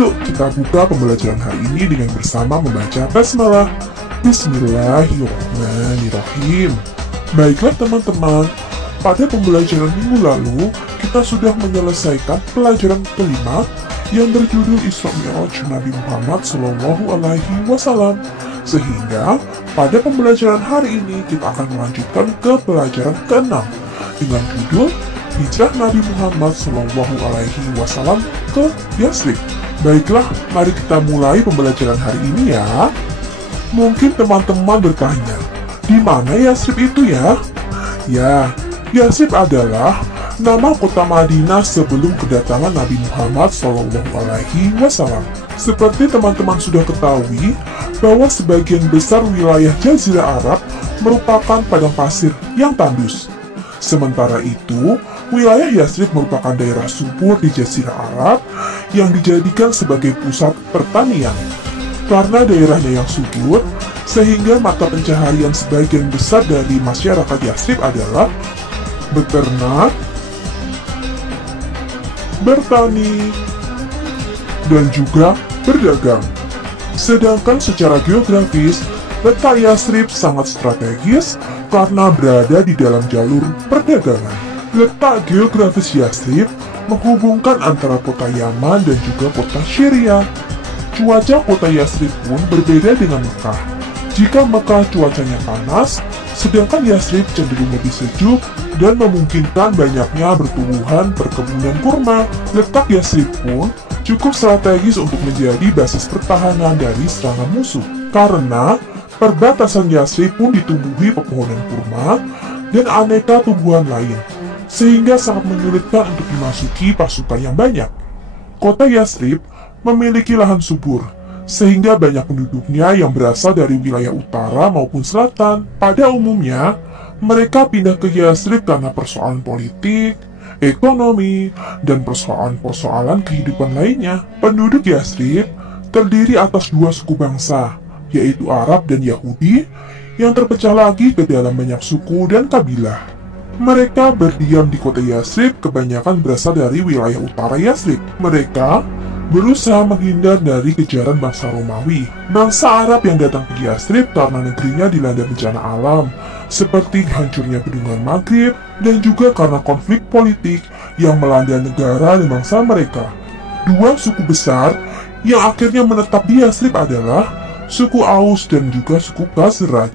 Yuk kita buka pembelajaran hari ini dengan bersama membaca basmalah. Bismillahirrahmanirrahim. Baiklah teman-teman, pada pembelajaran minggu lalu kita sudah menyelesaikan pelajaran kelima yang berjudul Isra Mi'raj Nabi Muhammad SAW. Sehingga pada pembelajaran hari ini kita akan melanjutkan ke pelajaran ke-6 dengan judul Hijrah Nabi Muhammad SAW ke Yasrib. Baiklah, mari kita mulai pembelajaran hari ini ya. Mungkin teman-teman bertanya, di mana Yasrib itu ya? Ya, Yasrib adalah nama kota Madinah sebelum kedatangan Nabi Muhammad SAW. Seperti teman-teman sudah ketahui, bahwa sebagian besar wilayah Jazirah Arab merupakan padang pasir yang tandus. Sementara itu, wilayah Yasrib merupakan daerah subur di Jazirah Arab yang dijadikan sebagai pusat pertanian. Karena daerahnya yang subur, sehingga mata pencaharian sebagian besar dari masyarakat Yasrib adalah beternak, bertani, dan juga berdagang. Sedangkan secara geografis, letak Yasrib sangat strategis karena berada di dalam jalur perdagangan. Letak geografis Yasrib menghubungkan antara kota Yaman dan juga kota Syria. Cuaca kota Yasrib pun berbeda dengan Mekah. Jika Mekah cuacanya panas, sedangkan Yasrib cenderung lebih sejuk dan memungkinkan banyaknya bertumbuhan perkebunan kurma. Letak Yasrib pun cukup strategis untuk menjadi basis pertahanan dari serangan musuh. Karena perbatasan Yasrib pun ditumbuhi pepohonan kurma dan aneka tumbuhan lain, sehingga sangat menyulitkan untuk dimasuki pasukan yang banyak. Kota Yasrib memiliki lahan subur, sehingga banyak penduduknya yang berasal dari wilayah utara maupun selatan. Pada umumnya, mereka pindah ke Yasrib karena persoalan politik, ekonomi, dan persoalan-persoalan kehidupan lainnya. Penduduk Yasrib terdiri atas dua suku bangsa, yaitu Arab dan Yahudi, yang terpecah lagi ke dalam banyak suku dan kabilah. Mereka berdiam di kota Yasrib kebanyakan berasal dari wilayah utara Yasrib. Mereka berusaha menghindar dari kejaran bangsa Romawi. Bangsa Arab yang datang ke Yasrib karena negerinya dilanda bencana alam, seperti hancurnya bendungan Maghrib, dan juga karena konflik politik yang melanda negara dan bangsa mereka. Dua suku besar yang akhirnya menetap di Yasrib adalah suku Aus dan juga suku Khazraj.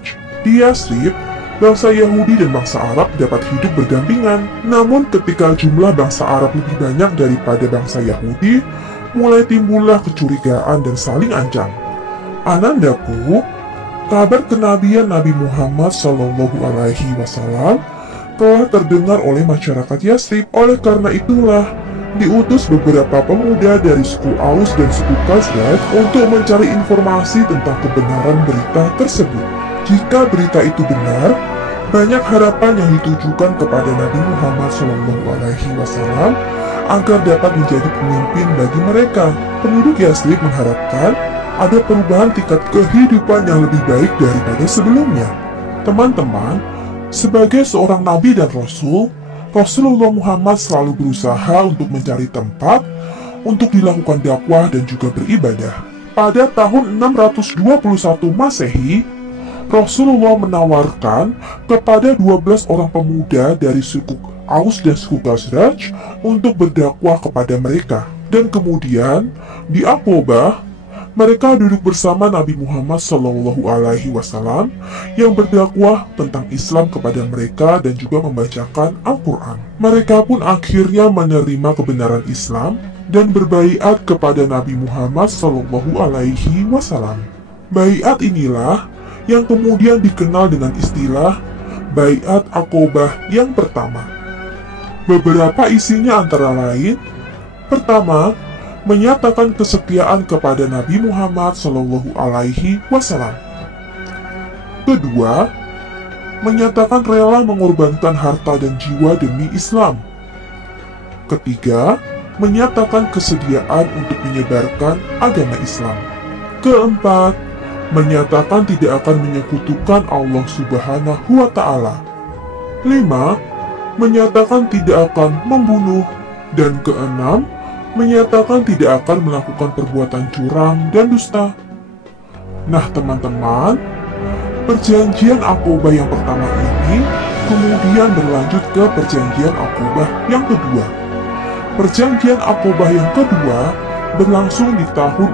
Di Yasrib, bangsa Yahudi dan bangsa Arab dapat hidup berdampingan. Namun ketika jumlah bangsa Arab lebih banyak daripada bangsa Yahudi, mulai timbullah kecurigaan dan saling ancam. Anandaku, kabar kenabian Nabi Muhammad SAW telah terdengar oleh masyarakat Yasrib. Oleh karena itulah, diutus beberapa pemuda dari suku Aus dan suku Khazraj untuk mencari informasi tentang kebenaran berita tersebut. Jika berita itu benar, banyak harapan yang ditujukan kepada Nabi Muhammad SAW agar dapat menjadi pemimpin bagi mereka. Penduduk Yasrib mengharapkan ada perubahan tingkat kehidupan yang lebih baik daripada sebelumnya. Teman-teman, sebagai seorang nabi dan rasul, Rasulullah Muhammad selalu berusaha untuk mencari tempat untuk dilakukan dakwah dan juga beribadah. Pada tahun 621 Masehi, Rasulullah menawarkan kepada 12 orang pemuda dari suku Aus dan suku Khazraj untuk berdakwah kepada mereka. Dan kemudian, di Aqobah, mereka duduk bersama Nabi Muhammad SAW yang berdakwah tentang Islam kepada mereka dan juga membacakan Al-Quran. Mereka pun akhirnya menerima kebenaran Islam dan berbaiat kepada Nabi Muhammad SAW. Baiat inilah yang kemudian dikenal dengan istilah Baiat Aqobah yang pertama. Beberapa isinya antara lain, pertama, menyatakan kesetiaan kepada Nabi Muhammad SAW. Kedua, menyatakan rela mengorbankan harta dan jiwa demi Islam. Ketiga, menyatakan kesediaan untuk menyebarkan agama Islam. Keempat, menyatakan tidak akan menyekutukan Allah Subhanahu wa Ta'ala. 5. Menyatakan tidak akan membunuh. Dan keenam, menyatakan tidak akan melakukan perbuatan curang dan dusta. Nah teman-teman, perjanjian Aqobah yang pertama ini kemudian berlanjut ke perjanjian Aqobah yang kedua. Perjanjian Aqobah yang kedua berlangsung di tahun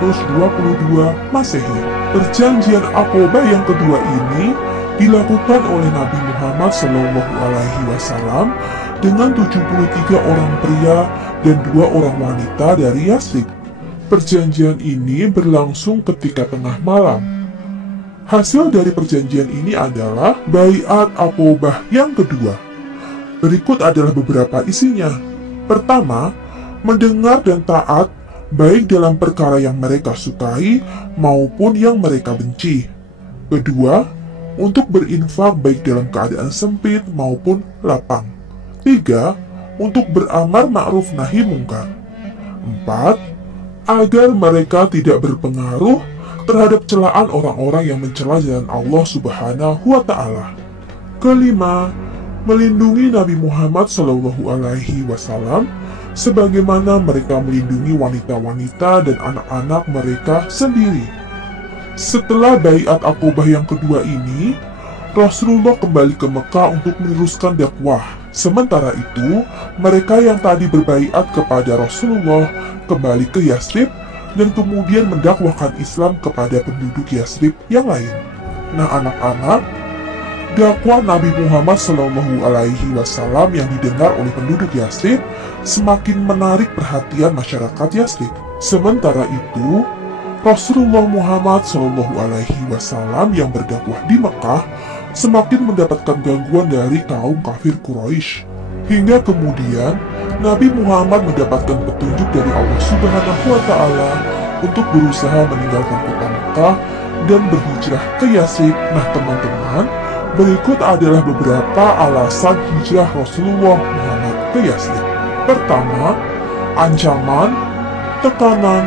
622 Masehi. Perjanjian Aqobah yang kedua ini dilakukan oleh Nabi Muhammad SAW dengan 73 orang pria dan 2 orang wanita dari Yathrib. Perjanjian ini berlangsung ketika tengah malam. Hasil dari perjanjian ini adalah Baiat Aqobah yang kedua. Berikut adalah beberapa isinya. Pertama, mendengar dan taat baik dalam perkara yang mereka sukai maupun yang mereka benci. Kedua, untuk berinfak baik dalam keadaan sempit maupun lapang. 3. Untuk beramar ma'ruf nahi mungkar. 4. Agar mereka tidak berpengaruh terhadap celaan orang-orang yang mencela jalan Allah Subhanahu wa Ta'ala. Kelima, melindungi Nabi Muhammad SAW sebagaimana mereka melindungi wanita-wanita dan anak-anak mereka sendiri. Setelah Baiat Aqobah yang kedua ini, Rasulullah kembali ke Mekah untuk meneruskan dakwah. Sementara itu, mereka yang tadi berbaiat kepada Rasulullah kembali ke Yathrib dan kemudian mendakwahkan Islam kepada penduduk Yathrib yang lain. Nah anak-anak, dakwah Nabi Muhammad SAW yang didengar oleh penduduk Yathrib semakin menarik perhatian masyarakat Yathrib. Sementara itu, Rasulullah Muhammad SAW yang berdakwah di Mekah semakin mendapatkan gangguan dari kaum kafir Quraisy. Hingga kemudian Nabi Muhammad mendapatkan petunjuk dari Allah Subhanahu wa Ta'ala untuk berusaha meninggalkan kota Mekah dan berhijrah ke Yathrib. Nah teman-teman, berikut adalah beberapa alasan hijrah Rasulullah Muhammad ke Yathrib. Pertama, ancaman, tekanan,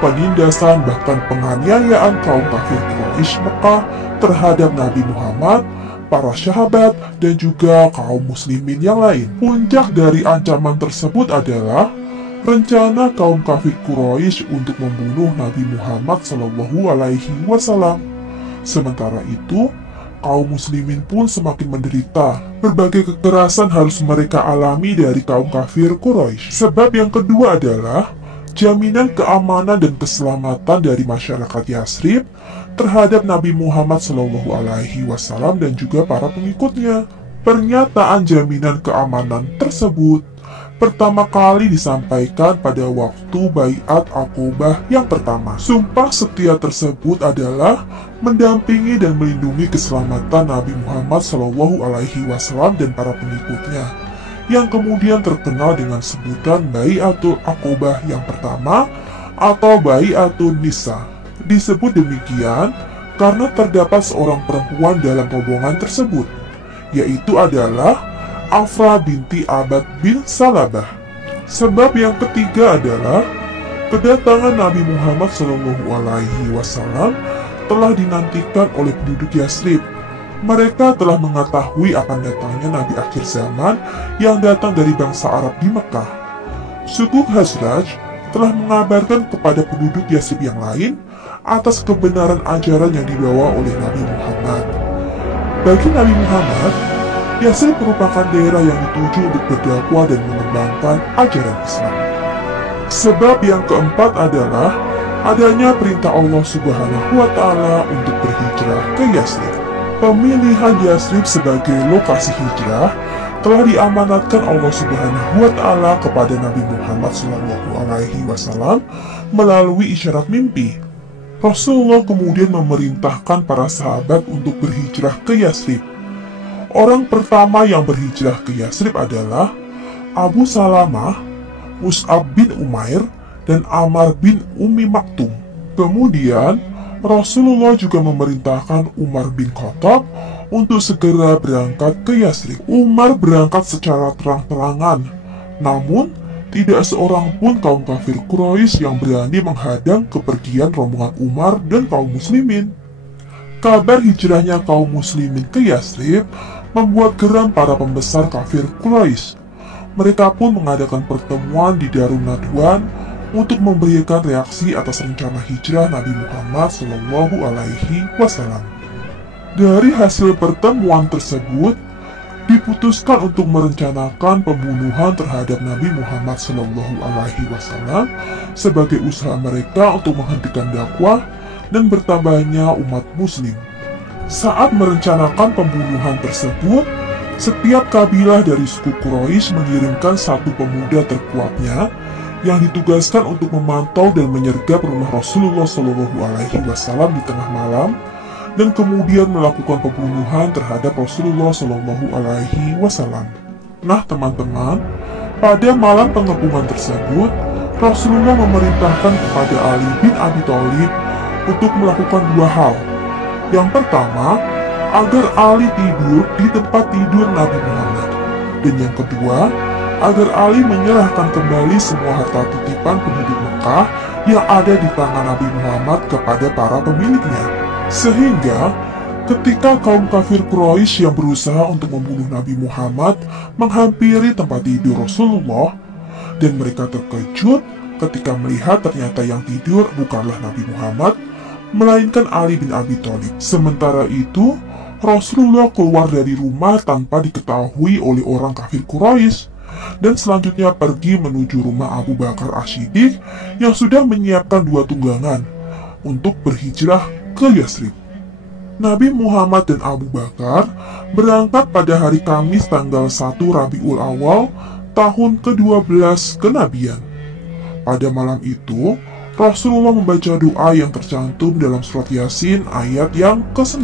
penindasan bahkan penganiayaan kaum kafir Quraisy Mekah terhadap Nabi Muhammad, para sahabat, dan juga kaum muslimin yang lain. Puncak dari ancaman tersebut adalah rencana kaum kafir Quraisy untuk membunuh Nabi Muhammad SAW. Sementara itu, kaum muslimin pun semakin menderita. Berbagai kekerasan harus mereka alami dari kaum kafir Quraisy. Sebab yang kedua adalah jaminan keamanan dan keselamatan dari masyarakat Yathrib terhadap Nabi Muhammad SAW dan juga para pengikutnya. Pernyataan jaminan keamanan tersebut pertama kali disampaikan pada waktu Baiat Aqobah yang pertama. Sumpah setia tersebut adalah mendampingi dan melindungi keselamatan Nabi Muhammad SAW dan para pengikutnya, yang kemudian terkenal dengan sebutan Baiatul Aqobah yang pertama atau Baiatun Nisa. Disebut demikian karena terdapat seorang perempuan dalam rombongan tersebut, yaitu adalah Afra binti Abad bin Salabah. Sebab yang ketiga adalah kedatangan Nabi Muhammad SAW telah dinantikan oleh penduduk Yathrib. Mereka telah mengetahui akan datangnya Nabi akhir zaman yang datang dari bangsa Arab di Mekah. Suku Khazraj telah mengabarkan kepada penduduk Yathrib yang lain atas kebenaran ajaran yang dibawa oleh Nabi Muhammad. Bagi Nabi Muhammad, Yathrib merupakan daerah yang dituju untuk berdakwah dan mengembangkan ajaran Islam. Sebab yang keempat adalah adanya perintah Allah Subhanahu wa Ta'ala untuk berhijrah ke Yathrib. Pemilihan Yathrib sebagai lokasi hijrah telah diamanatkan Allah Subhanahu wa Ta'ala kepada Nabi Muhammad SAW melalui isyarat mimpi. Rasulullah kemudian memerintahkan para sahabat untuk berhijrah ke Yathrib. Orang pertama yang berhijrah ke Yathrib adalah Abu Salamah, Mus'ab bin Umair, dan Ammar bin Ummi Maktum. Kemudian, Rasulullah juga memerintahkan Umar bin Khattab untuk segera berangkat ke Yathrib. Umar berangkat secara terang-terangan, namun tidak seorang pun kaum kafir Quraisy yang berani menghadang kepergian rombongan Umar dan kaum muslimin. Kabar hijrahnya kaum muslimin ke Yathrib membuat geram para pembesar kafir Quraisy. Mereka pun mengadakan pertemuan di Darun Nadwan untuk memberikan reaksi atas rencana hijrah Nabi Muhammad Shallallahu Alaihi Wasallam. Dari hasil pertemuan tersebut, diputuskan untuk merencanakan pembunuhan terhadap Nabi Muhammad Shallallahu Alaihi Wasallam sebagai usaha mereka untuk menghentikan dakwah dan bertambahnya umat Muslim. Saat merencanakan pembunuhan tersebut, setiap kabilah dari suku Quraisy mengirimkan satu pemuda terkuatnya yang ditugaskan untuk memantau dan menyergap rumah Rasulullah Shallallahu Alaihi Wasallam di tengah malam dan kemudian melakukan pembunuhan terhadap Rasulullah Shallallahu Alaihi Wasallam. Nah teman-teman, pada malam pengepungan tersebut, Rasulullah memerintahkan kepada Ali bin Abi Thalib untuk melakukan dua hal. Yang pertama, agar Ali tidur di tempat tidur Nabi Muhammad. Dan yang kedua, agar Ali menyerahkan kembali semua harta titipan penduduk Mekah yang ada di tangan Nabi Muhammad kepada para pemiliknya. Sehingga, ketika kaum kafir Quraisy yang berusaha untuk membunuh Nabi Muhammad menghampiri tempat tidur Rasulullah, dan mereka terkejut ketika melihat ternyata yang tidur bukanlah Nabi Muhammad, melainkan Ali bin Abi Thalib. Sementara itu, Rasulullah keluar dari rumah tanpa diketahui oleh orang kafir Quraisy dan selanjutnya pergi menuju rumah Abu Bakar As-Siddiq yang sudah menyiapkan dua tunggangan untuk berhijrah ke Yathrib. Nabi Muhammad dan Abu Bakar berangkat pada hari Kamis tanggal 1 Rabiul Awal tahun ke-12 kenabian. Pada malam itu, Rasulullah membaca doa yang tercantum dalam surat Yasin ayat yang ke-9.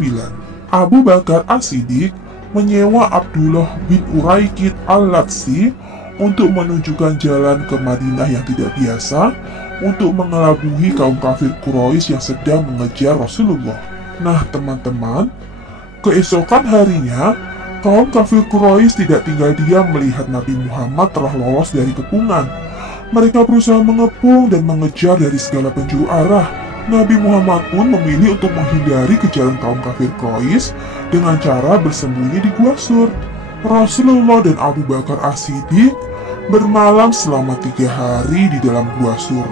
Abu Bakar As-Siddiq menyewa Abdullah bin Uraikid Al-Latsi untuk menunjukkan jalan ke Madinah yang tidak biasa untuk mengelabui kaum kafir Quraisy yang sedang mengejar Rasulullah. Nah teman-teman, keesokan harinya, kaum kafir Quraisy tidak tinggal diam melihat Nabi Muhammad telah lolos dari kepungan. Mereka berusaha mengepung dan mengejar dari segala penjuru arah. Nabi Muhammad pun memilih untuk menghindari kejaran kaum kafir Quraisy dengan cara bersembunyi di Gua Sur. Rasulullah dan Abu Bakar As-Siddiq bermalam selama 3 hari di dalam Gua Sur,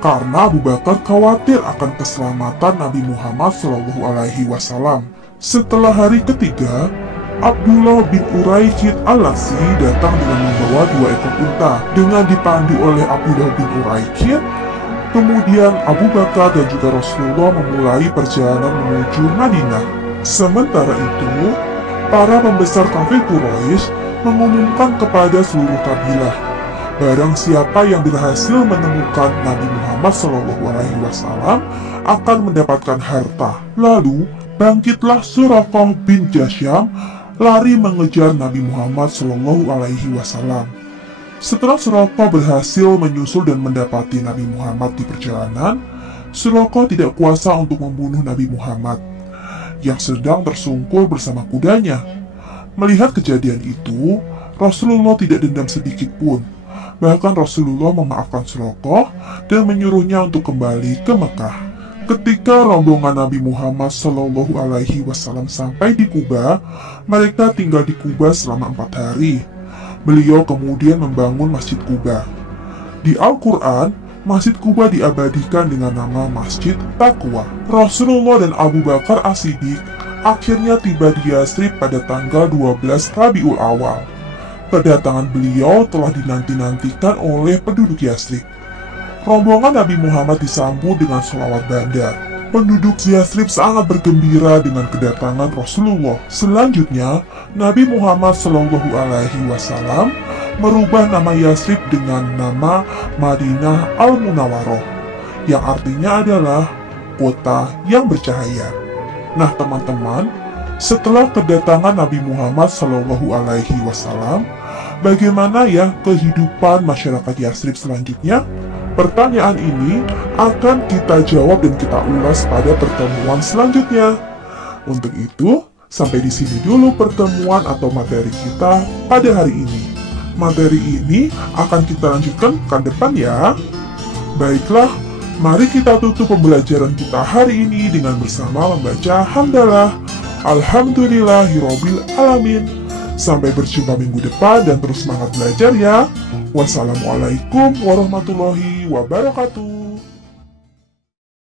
karena Abu Bakar khawatir akan keselamatan Nabi Muhammad SAW. Setelah hari ketiga, Abdullah bin Uraikid Al-Latsi datang dengan membawa 2 ekor unta. Dengan dipandu oleh Abdullah bin Uraikid, kemudian Abu Bakar dan juga Rasulullah memulai perjalanan menuju Madinah. Sementara itu, para pembesar kafir Quraisy mengumumkan kepada seluruh kabilah, barang siapa yang berhasil menemukan Nabi Muhammad SAW akan mendapatkan harta. Lalu, bangkitlah Suraqah bin Jasyam lari mengejar Nabi Muhammad SAW. Setelah Suraqah berhasil menyusul dan mendapati Nabi Muhammad di perjalanan, Suraqah tidak kuasa untuk membunuh Nabi Muhammad yang sedang tersungkur bersama kudanya. Melihat kejadian itu, Rasulullah tidak dendam sedikit pun. Bahkan Rasulullah memaafkan Suraqah dan menyuruhnya untuk kembali ke Mekah. Ketika rombongan Nabi Muhammad SAW sampai di Kuba, mereka tinggal di Kuba selama 4 hari. Beliau kemudian membangun Masjid Kuba. Di Al-Quran, Masjid Kuba diabadikan dengan nama Masjid Taqwa. Rasulullah dan Abu Bakar As-Siddiq akhirnya tiba di Yathrib pada tanggal 12 Rabiul Awal. Kedatangan beliau telah dinanti-nantikan oleh penduduk Yathrib. Rombongan Nabi Muhammad disambut dengan sholawat bandar. Penduduk Yathrib sangat bergembira dengan kedatangan Rasulullah. Selanjutnya, Nabi Muhammad SAW merubah nama Yathrib dengan nama Madinah Al-Munawwaroh, yang artinya adalah kota yang bercahaya. Nah teman-teman, setelah kedatangan Nabi Muhammad SAW, bagaimana ya kehidupan masyarakat Yathrib selanjutnya? Pertanyaan ini akan kita jawab dan kita ulas pada pertemuan selanjutnya. Untuk itu, sampai di sini dulu pertemuan atau materi kita pada hari ini. Materi ini akan kita lanjutkan pekan depan ya. Baiklah, mari kita tutup pembelajaran kita hari ini dengan bersama membaca hamdalah. Alhamdulillahirobbil alamin. Sampai berjumpa minggu depan dan terus semangat belajar ya. Wassalamualaikum warahmatullahi wabarakatuh.